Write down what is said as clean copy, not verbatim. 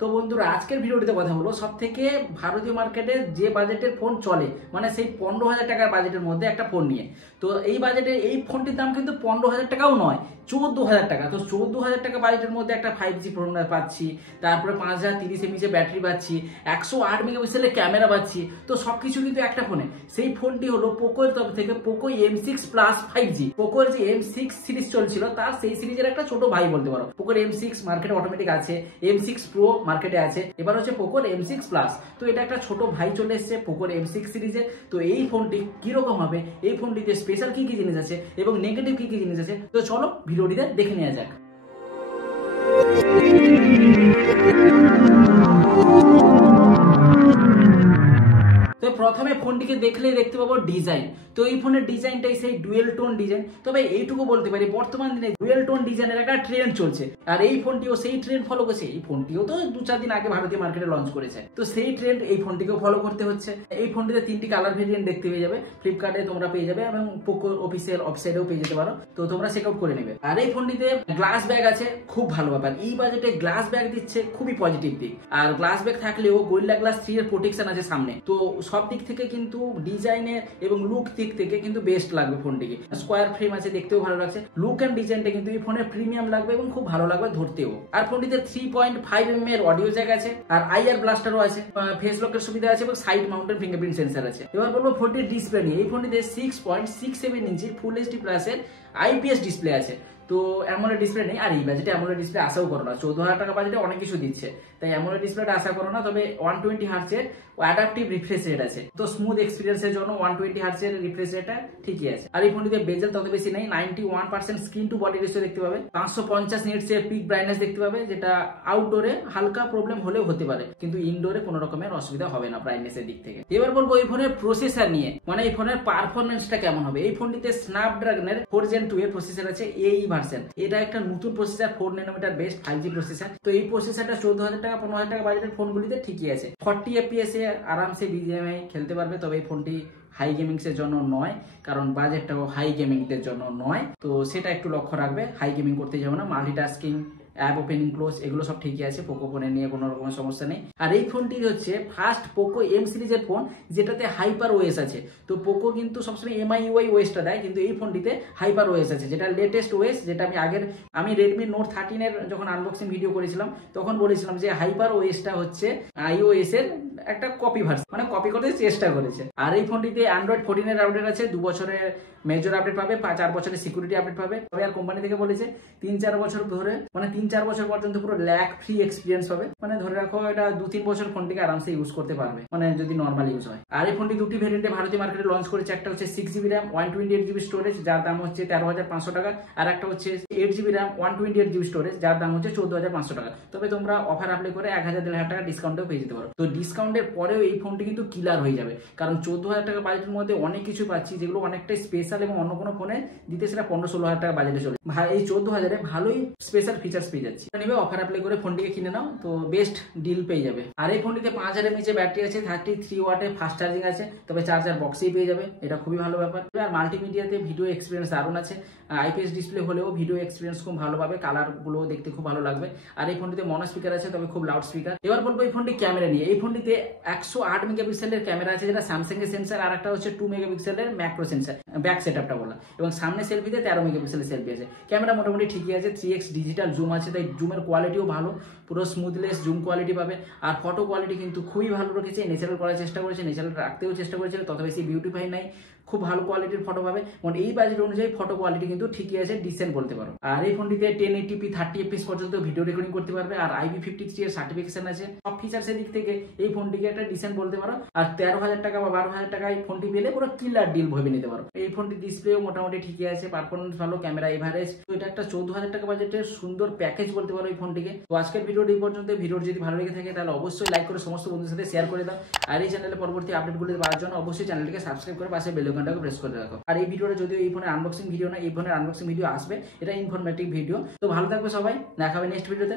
তো বন্ধুরা আজকের ভিডিওটিতে কথা বলবো সবথেকে ভারতীয় মার্কেটে যে বাজেটের ফোন চলে মানে সেই 15,000 টাকার বাজেটের মধ্যে একটা ফোন নিয়ে। তো এই বাজেটে এই ফোনটির দাম কিন্তু 15,000 টাকাও নয়, 14,000 টাকা। তো 14,000 টাকা বাজেটের মধ্যে একটা 5G ফোন পাচ্ছি, তারপরে 5030 mAh ব্যাটারি পাচ্ছি, 108 মেগাপিক্সেলের ক্যামেরা পাচ্ছি। তো সবকিছু কিন্তু একটা ফোনে। সেই ফোনটি হলো পোকোর তরফ থেকে পোকো M6 প্লাস 5G। পোকোর যে M6 সিরিজ চলছিল তার সেই সিরিজের একটা ছোট ভাই বলতে পারো। পোকোর M6 মার্কেটে অটোমেটিক আছে, M6 Pro মার্কেটে আছে, এবার হচ্ছে পোকোর M6 প্লাস। তো এটা একটা ছোট ভাই চলে এসেছে পোকোর M6 সিরিজে। তো এই ফোনটি কিরকম হবে, এই ফোনটিতে স্পেশাল কি কি জিনিস আছে এবং নেগেটিভ কি কি জিনিস আছে, তো চলো ভিডিওটিতে দেখে নেওয়া যাক। তো প্রথমে ফোনটিকে দেখলেই দেখতে পাবো ডিজাইন। তো এই ফোনের ডিজাইনটাই সেই ডুয়েল টোন ডিজাইন। তবে এইটুকু বলতে পারি বর্তমান দিনে ডুয়েল টোন ডিজাইনের একটা ট্রেন্ড চলছে, আর এই ফোনটিও সেই ট্রেন্ড ফলো করছে। এই ফোনটিও তো 2-4 দিন আগে ভারতীয় মার্কেটে লঞ্চ করেছে, তো সেই ট্রেন্ড এই ফোনটিকেও ফলো করতে হচ্ছে। এই ফোনটিতে 3টি কালার ভেরিয়েন্ট দেখতে পেয়ে যাবে, ফ্লিপকার্টে তোমরা পেয়ে যাবে এবং পোকো অফিসিয়াল ওয়েবসাইটেও পেয়ে যেতে পারো। তো তোমরা চেক আউট করে নেবে। আর এই ফোনটিতে গ্লাস ব্যাগ আছে, খুব ভালো ব্যাপার। এই বাজেটে গ্লাস ব্যাগ দিচ্ছে, খুবই পজিটিভ দিক। আর গ্লাস ব্যাগ থাকলেও গোরিল্লা গ্লাস 3 এর প্রোটেকশন আছে সামনে। তো সব দিক থেকে কিন্তু ডিজাইনের এবং লুক দিক থেকে কিন্তু বেস্ট লাগবে ফোনটিকে। স্কোয়ার ফ্রেম আছে, দেখতেও ভালো লাগছে। লুক এন্ড ডিজাইনটা কিন্তু এই ফোনের প্রিমিয়াম লাগবে এবং খুব ভালো লাগবে ধরতেও। আর ফোনটিতে 3.5 mm এর অডিও জ্যাক আছে, আর আইআর ব্লাস্টারও আছে, ফেস লকের সুবিধা আছে এবং সাইড মাউন্টেড ফিঙ্গারপ্রিন্ট সেন্সর আছে। এবার বলবো ফোনটির ডিসপ্লে নিয়ে। এই ফোনটিতে 6.67 ইঞ্চির ফুল এইচডি প্লাসের IPS ডিসপ্লে আছে। তো অ্যামোলেড ডিসপ্লে নেই, আর এই বাজেটে অ্যামোলেড ডিসপ্লে আশাও করো না। 14,000 টাকা বাজেটে অনেক কিছু দিচ্ছে, তাই অ্যামোলেড ডিসপ্লেটা আশা করো না। তবে 120 হার্টজের অ্যাডাপটিভ রিফ্রেশ রেট আছে, তো স্মুথ এক্সপিরিয়েন্সের জন্য 120 হার্টজের রিফ্রেশ রেটটা ঠিকই আছে। আর এই ফোনটিতে বেজেল তত বেশি নেই, 91% স্ক্রিন টু বডি রেশিও দেখতে পাবে, 550 নিটস এর পিক ব্রাইটনেস দেখতে পাবে, যেটা আউটডোরে হালকা প্রবলেম হলেও হতে পারে, কিন্তু ইনডোরে কোনো রকমের অসুবিধা হবে না ব্রাইটনেসের দিক থেকে। এবার বলবো এই ফোনের প্রসেসর নিয়ে, মানে এই ফোনের পারফরমেন্সটা কেমন হবে। এই ফোনটিতে স্ন্যাপড্রাগনের 4 Gen 2 এর প্রসেসর আছে, এই ভার্সন। এটা একটা নতুন processor, 4 nanometer best 5G processor. তো এই প্রসেসরটা 14,000 টাকা 15,000 টাকা বাজেটের ফোনগুলিতে ঠিকই আছে। 40 FPS এ আরামসে BGMI খেলতে পারবে। তবে এই ফোনটি হাই গেমিংস এর জন্য নয়, কারণ বাজেটটাও হাই গেমিংদের জন্য নয়। তো সেটা একটু লক্ষ্য রাখবে, হাই গেমিং করতে যাবে না। মাল্টিটাস্কিং, অ্যাপ ওপেনিং, ক্লোজ এগুলো সব ঠিকই আছে, পোকো ফোনে নিয়ে কোনো রকমের সমস্যা নেই। আর এই ফোনটি হচ্ছে ফার্স্ট পোকো M সিরিজের ফোন যেটাতে হাইপার ওএস আছে। তো পোকো কিন্তু সবসময় MIUI ওএসটা দেয়, কিন্তু এই ফোনটিতে হাইপার ওএস আছে, যেটা লেটেস্ট ওএস। যেটা আমি রেডমি নোট 13 এর যখন আনবক্সিং ভিডিও করেছিলাম তখন বলেছিলাম যে হাইপার ওএসটা হচ্ছে iOS এর একটা কপি ভার্সন, মানে কপি করতে চেষ্টা করেছে। আর এই ফোনটিতে অ্যান্ড্রয়েড 14 এর আপডেট আছে, 2 বছরের মেজর আপডেট পাবে, 4 বছরের সিকিউরিটি আপডেট পাবে। তবে আর কোম্পানি থেকে বলেছে 3-4 বছর ধরে, মানে 3-4 বছর পর্যন্ত পুরো ল্যাগ ফ্রি এক্সপিরিয়েন্স হবে। মানে ধরে রাখো এটা 2-3 বছর ফোনটিকে আরামসে ইউজ করতে পারবে, মানে যদি নর্মাল ইউজ হয়। আর এই ফোনটি দুটি ভেরিয়েন্টে ভারতীয় মার্কেটে লঞ্চ করেছে। একটা হচ্ছে 6GB RAM 128GB স্টোরেজ, যার দাম হচ্ছে 13,500 টাকা। আর একটা হচ্ছে 8GB RAM 128GB স্টোরেজ, যার দাম হচ্ছে 14,500 টাকা। তবে তোমরা অফার অ্যাপ্লাই করে 1,000-1,500 টাকা ডিসকাউন্টেও পেয়ে যেতে পারো। তো ডিসকাউন্টের পরেও এই ফোনটি কিন্তু কিলার হয়ে যাবে, কারণ 14,000 টাকা বাজেটের মধ্যে অনেক কিছু পাচ্ছি যেগুলো অনেকটাই স্পেশাল, এবং অন্য কোনো ফোনে দিতে সেটা 15-16,000 টাকা বাজেটে চলে। ভাই এই 14,000-এ ভালোই স্পেশাল ফিচার্স পেয়ে যাচ্ছি। নেবে অফার অ্যাপ্লাই করে ফোনটিকে কিনে নাও, তো বেস্ট ডিল পেয়ে যাবে। আর এই ফোনটিতে 5000 mAh ব্যাটারি আছে, 33 ওয়াটের ফাস্ট চার্জিং আছে, তবে চার্জার বক্সেই পেয়ে যাবে, এটা খুবই ভালো ব্যাপার। আর মাল্টিমিডিয়াতে ভিডিও এক্সপিরিয়েন্স দারুণ আছে। IPS ডিসপ্লে হলেও ভিডিও এক্সপিরিয়েন্স খুব ভালো পাবে, কালার গুলো দেখতে খুব ভালো লাগবে। আর এই ফোনটিতে মনো স্পিকার আছে, তবে খুব লাউড স্পিকার। এবার বলবো এই ফোনটি ক্যামেরা নিয়ে। এই ফোনটিতে 108 মেগাপিক্সেলের ক্যামেরা আছে, যেটা স্যামসাং এর সেন্সর, আর একটা হচ্ছে 2 মেগাপিক্সেলের ম্যাক্রো সেন্সর, ব্যাক সেটআপটা বলা। এবং সামনে সেলফিতে 13 মেগাপিক্সেলের সেলফি আছে। ক্যামেরা মোটামুটি ঠিকই আছে, 3x ডিজিটাল জুম আছে, তাই জুমের কোয়ালিটিও ভালো, পুরো স্মুথলেস জুম কোয়ালিটি পাবে। আর ফটো কোয়ালিটি কিন্তু খুবই ভালো রেখেছে, ন্যাচারাল করার চেষ্টা করেছে, ন্যাচারাল রাখতেও চেষ্টা করেছে, তত বেশি বিউটিফাই নাই, খুব ভালো কোয়ালিটির ফটো পাবে। মানে এই বাজেট অনুযায়ী ফটো কোয়ালিটি কিন্তু ঠিকই আছে, ডিসেন্ট বলতে পারো। আর এই ফোনটিতে 1080p 30 fps পর্যন্ত ভিডিও রেকর্ডিং করতে পারবে, আর IP53 এর সার্টিফিকেশন আছে। সব ফিচার্সের দিক থেকে এই ফোনটিকে একটা ডিসেন্ট বলতে পারো। আর 13,000 টাকা বা 12,000 টাকা এই ফোনটি পেলে পুরো কিলার ডিল ভেবে নিতে পারো। এই ফোনটি ডিসপ্লেও মোটামুটি ঠিকই আছে, পারফরমেন্স ভালো, ক্যামেরা এভারেজ। তো এটা একটা 14,000 টাকা বাজেটের সুন্দর প্যাকেজ বলতে পারো এই ফোনটিকে। তো আজকের ভিডিওটি এই পর্যন্ত। ভিডিও যদি ভালো লেগে থাকে তাহলে অবশ্যই লাইক করে সমস্ত বন্ধুদের সাথে শেয়ার করে দাও। আর এই চ্যানেলে পরবর্তী আপডেটগুলো পাওয়ার জন্য অবশ্যই চ্যানেলটিকে সাবস্ক্রাইব করে পাশে বেল আইকনটাকে প্রেস করে রাখো। আর এই ভিডিওটা যদিও এই ফোনের আনবক্সিং ভিডিও না, এই ফোনের আনবক্সিং ভিডিও আসবে, এটা ইনফরমেটিভ ভিডিও। তো ভালো থাকবে সবাই, দেখা হবে নেক্সট ভিডিওতে।